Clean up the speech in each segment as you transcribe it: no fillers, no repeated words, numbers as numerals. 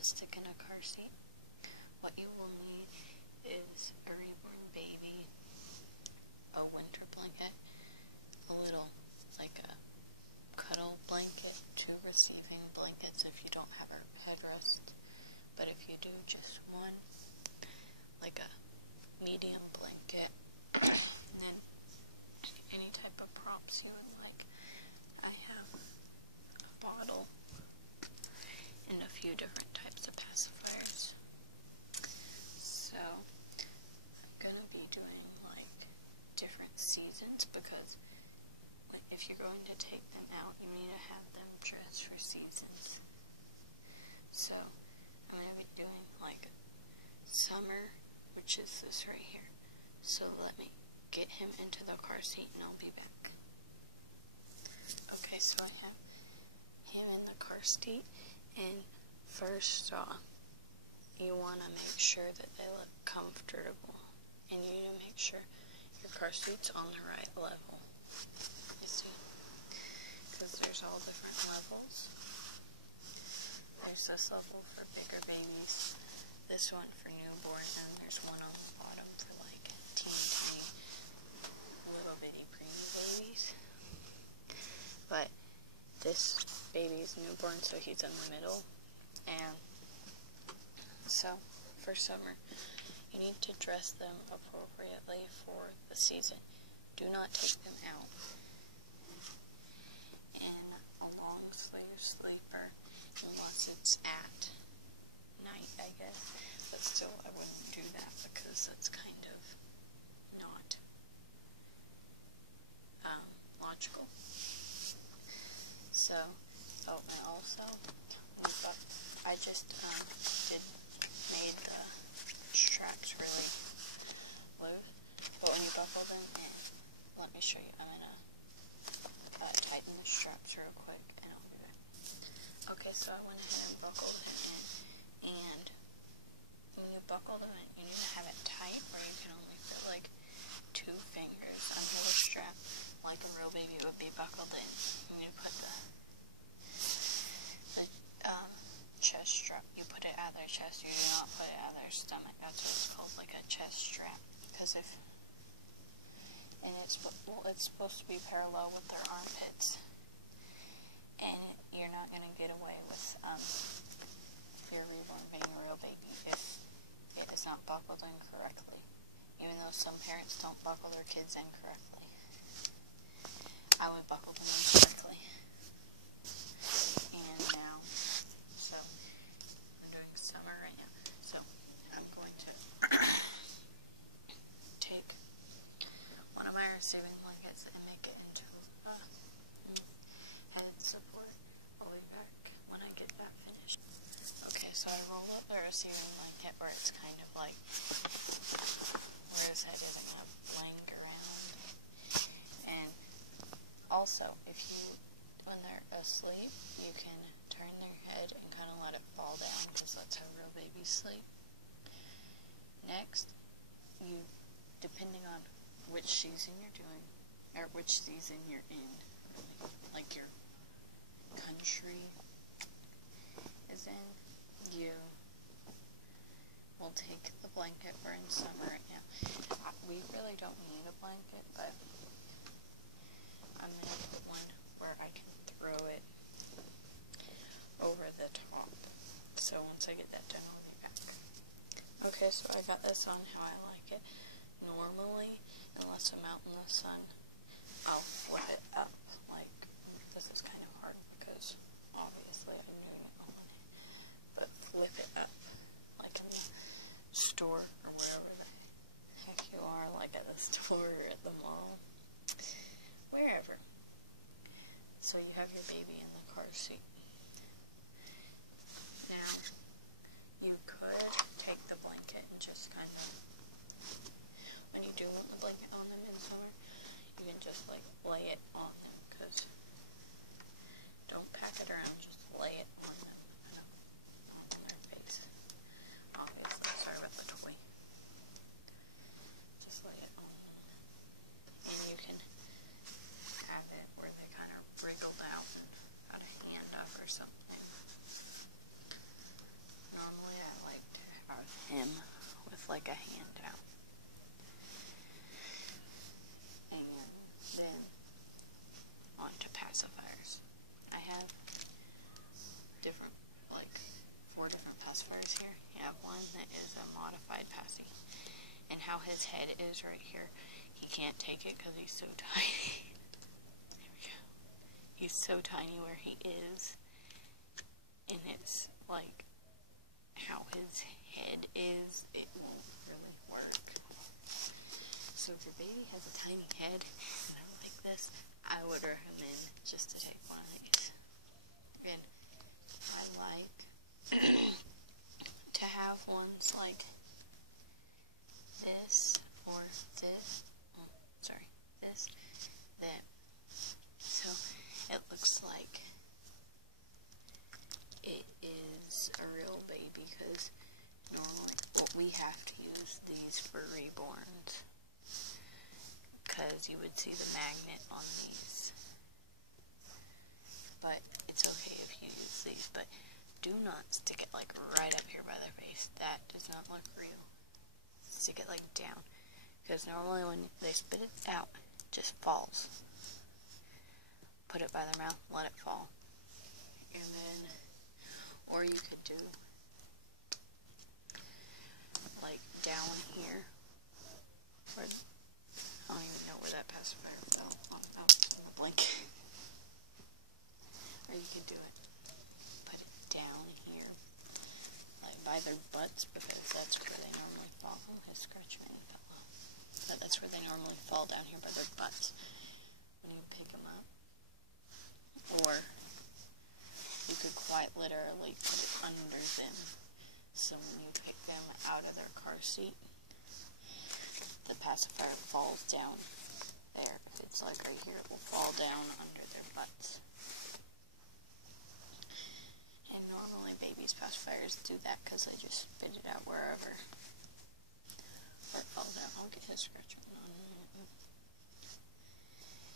realistic in a car seat. What you will need is a reborn baby, a winter blanket, a little, like a cuddle blanket, 2 receiving blankets if you don't have a headrest, but if you do, just one, like a medium blanket, and any type of props you would like. I have a bottle and a few different types of pacifiers. So I'm gonna be doing like different seasons, because if you're going to take them out, you need to have them dressed for seasons. So I'm gonna be doing like summer, which is this right here. So let me get him into the car seat and I'll be back. Okay, so I have him in the car seat, and first off, you want to make sure that they look comfortable, and you need to make sure your car seat's on the right level. You see? Because there's all different levels. There's this level for bigger babies, this one for newborn, and there's one on the bottom for like teeny little bitty preemie babies. But this baby's newborn, so he's in the middle. And so for summer, you need to dress them appropriately for the season. Do not take them out in a long sleeve sleeper unless it's at night, I guess. But still, I wouldn't do that because that's kind of not logical. So, oh, and also, I just made the straps really loose. But when you buckle them in, let me show you. I'm gonna tighten the straps real quick, and I'll be back. Okay, so I went ahead and buckled him in, and when you buckle them in, you need to have it tight, or you can only fit like 2 fingers under the strap, like a real baby would be buckled in. And you put the chest strap, you put it at their chest, you do not put it at their stomach. That's what it's called, like a chest strap. Because it's supposed to be parallel with their armpits. And you're not going to get away with your reborn being a real baby if it is not buckled in correctly. Even though some parents don't buckle their kids in correctly. I would buckle them in correctly. And now, so I'm doing summer right now. So I'm going to take one of my receiving blankets and make it into head support. I'll be back when I get that finished. Okay, so I roll up the receiving blanket where it's kind of like where his head isn't going to flank around. And also, when they're asleep, you can turn their head and kind of let it fall down, because that's how real babies sleep. Next, depending on which season you're doing, or which season you're in, like your country is in, you will take the blanket. We're in summer right now. We really don't need a blanket, but I'm going to put one where I can throw it over the top. So once I get that done, I'll be back. Okay, so I got this on how I like it. Normally, unless I'm out in the sun, I'll flip it up. Like, this is kind of hard because obviously I'm doing it on it. But flip it up, like in the store or wherever the heck you are, like at the store or at the mall. Wherever. So you have your baby in the car seat. Now, you could take the blanket and just kind of, when you do want the blanket on them in summer, you can just like lay it on them, because don't pack it around, just lay it on them, on their face. Obviously, sorry about the toy. Just lay it on them. And you can have it where they kind of wriggled out and got a hand up or something. a handout. And then on to pacifiers. I have different, like 4 different pacifiers here. You have one that is a modified passy. And how his head is right here, he can't take it because he's so tiny. There we go. He's so tiny where he is. And it's like how his head is, it won't really work. So if your baby has a tiny head and I'm like this, I would recommend just to take one of these. And I like to have ones like this or this. Oh, sorry, this, that. So it looks like it is a real baby because normally, well, we have to use these for reborns because you would see the magnet on these. But it's okay if you use these, but do not stick it like right up here by their face. That does not look real. Stick it like down, because normally when they spit it out, it just falls. Put it by their mouth, let it fall. And then, or you could do like down here, where, I don't even know where that pacifier fell, out on the blanket. Or you could do it, put it down here, like by their butts, because that's where they normally fall. Oh, I scratched my knee. But that's where they normally fall, down here by their butts when you pick them up. Or you could quite literally put it under them, so when you pick them out of their car seat, the pacifier falls down there. If it's like right here, it will fall down under their butts. And normally babies' pacifiers do that because they just spit it out wherever. Or it falls out. I'll get his scratch on in a minute.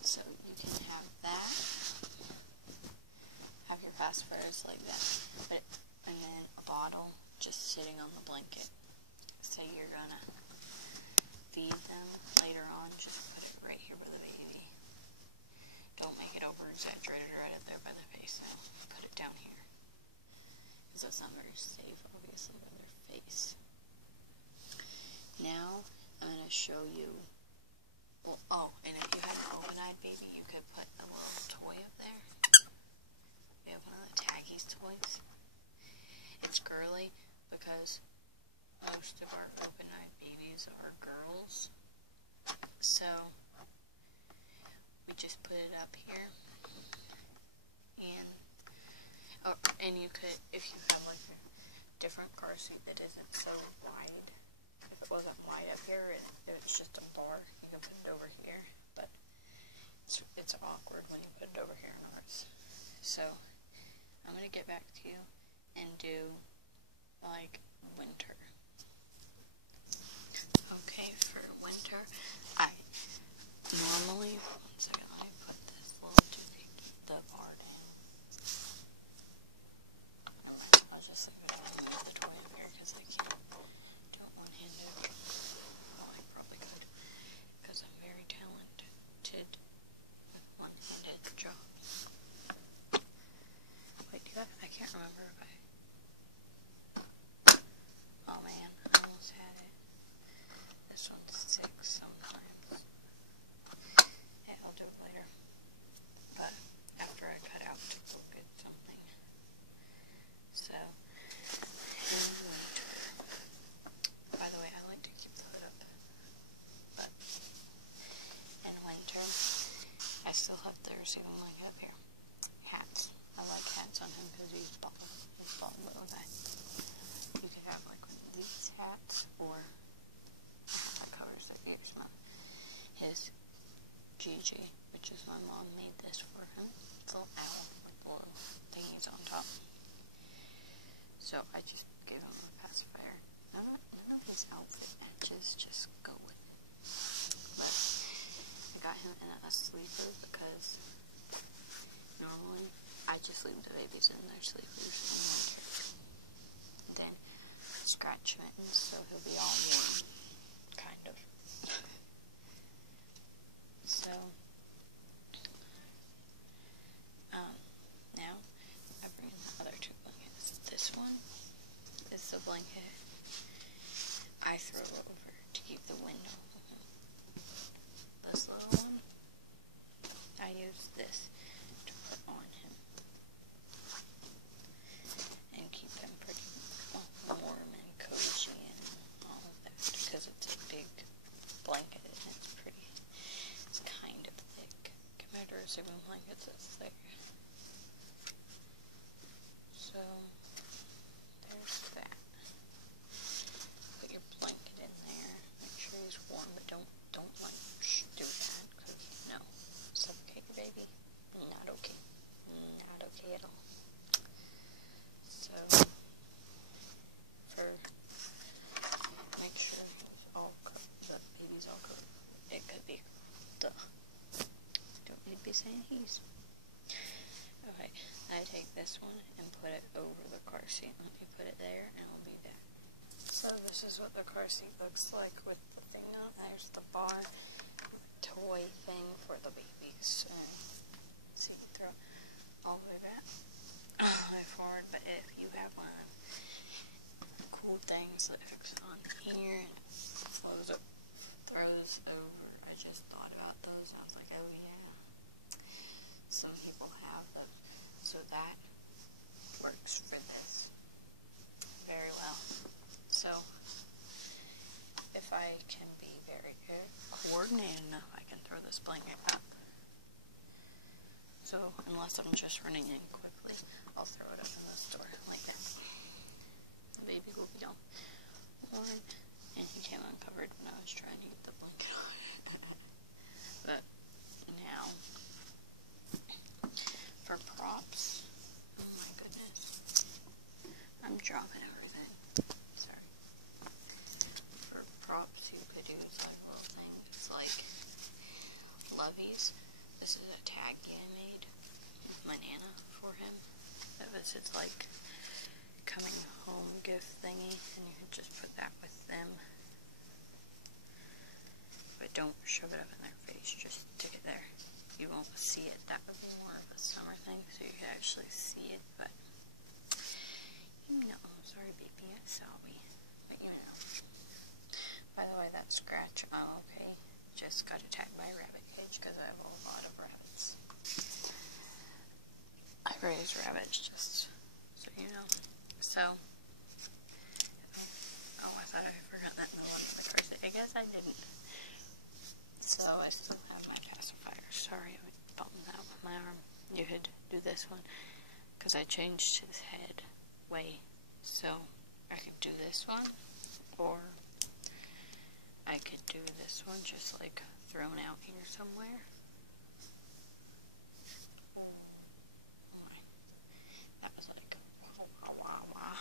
So you can have that. Have your pacifiers like that. And then a bottle just sitting on the blanket. Say you're gonna feed them later on, just put it right here by the baby. Don't make it over exaggerated right up there by the face. No, put it down here. Because that's not very safe, obviously, by their face. Now, I'm going to show you, well, oh, and if you have an overnight baby, you could put a little toy up there. We have one of the Taggies toys. It's girly because most of our overnight babies are girls. So, we just put it up here. And you could, if you have like a different car seat that isn't so wide, if it wasn't wide up here, it's just a bar, you can put it over here, but it's awkward when you put it over here in ours. So, I'm going to get back to you and do, like, winter. Okay, for winter, I normally, one second, let me put this little doohickey, the part in. I'll just leave the toy in here because I can't do it one-handed. Well, I probably could because I'm very talented with one-handed jobs. Wait, I can't remember if oh man, I almost had it. This one's 6 sometimes. Yeah, I'll do it later. But after I cut out to look at something. So, in winter, by the way, I like to keep the hood up, but in winter, I still have theirs even like up here. Hats. I like hats on him because he's bald. He's bald little guy. You could have like one of these hats, or that covers their ears now. His Gigi, which is my mom made this for him. It's a little owl with little thingies on top. So I just gave him a pacifier. None of his outfit matches, just go with it. But I got him in a sleeper because normally I just leave the babies in their sleepers and then scratch mittens, so he'll be all warm, kind of. So, now I bring in the other two blankets. This one is the blanket I throw over to keep the wind off. This little one, I use this to put on him and keep him pretty warm and cozy and all of that, because it's a big blanket and it's kind of thick compared to a sleeping blanket that's thick. So there's that. Put your blanket in there. Make sure he's warm, but don't like do that, because no, suffocate your baby. Not okay. Not okay at all. So make sure he's all covered. The baby's all covered. It could be. Duh. Don't need to be saying he's. Okay, I take this one and put it over the car seat. Let me put it there, and I'll be back. So this is what the car seat looks like with the thing on. There's the bar, toy thing for the babies. So you can throw all the way back, all the way forward. But if you have one of the cool things that hooks on here and flows up, throws over. I just thought about those. I was like, oh yeah. Some people have them. So that works for this very well. So if I can be very coordinated enough, I can throw this blanket up. So unless I'm just running in quickly, I'll throw it up in the store like that. The baby will be all warm, and he came uncovered when I was trying to get the blanket on. But now, for props, oh my goodness, I'm dropping everything. Sorry. For props, you could use like little things like Loveys. This is a tag Anna made, Banana, for him. It's like coming home gift thingy, and you can just put that with them. But don't shove it up in their face, just stick it there. You won't see it. That would be more of a summer thing, so you can actually see it, but you know, sorry baby, I'm sorry. But you know. By the way, that scratch, oh okay. Just got to tag my rabbit cage because I have a lot of rabbits. I raise rabbits, just so you know. So, oh, I thought I forgot that in the one of my cars. I guess I didn't. So I still have my pacifier. Sorry, I bumped that with my arm. You could do this one because I changed his head way. So I could do this one, or I could do this one just like thrown out here somewhere. That was like wah wah wah.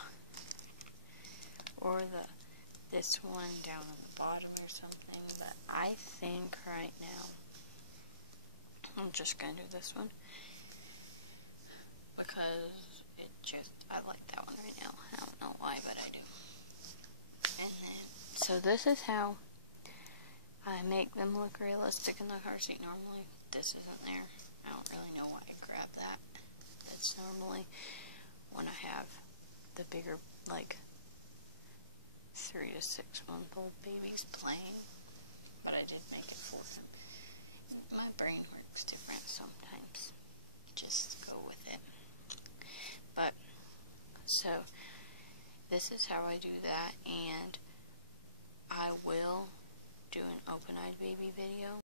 Or this one down on the bottom or something. But I think right now I'm just gonna do this one because I like that one right now. I don't know why, but I do. And then, so this is how I make them look realistic in the car seat. Normally, this isn't there. I don't really know why I grabbed that. It's normally when I have the bigger, like 3 to 6 month old babies playing. But I did make it for them. My brain works different sometimes. Just go with it. But, so, this is how I do that, and I will do an open-eyed baby video.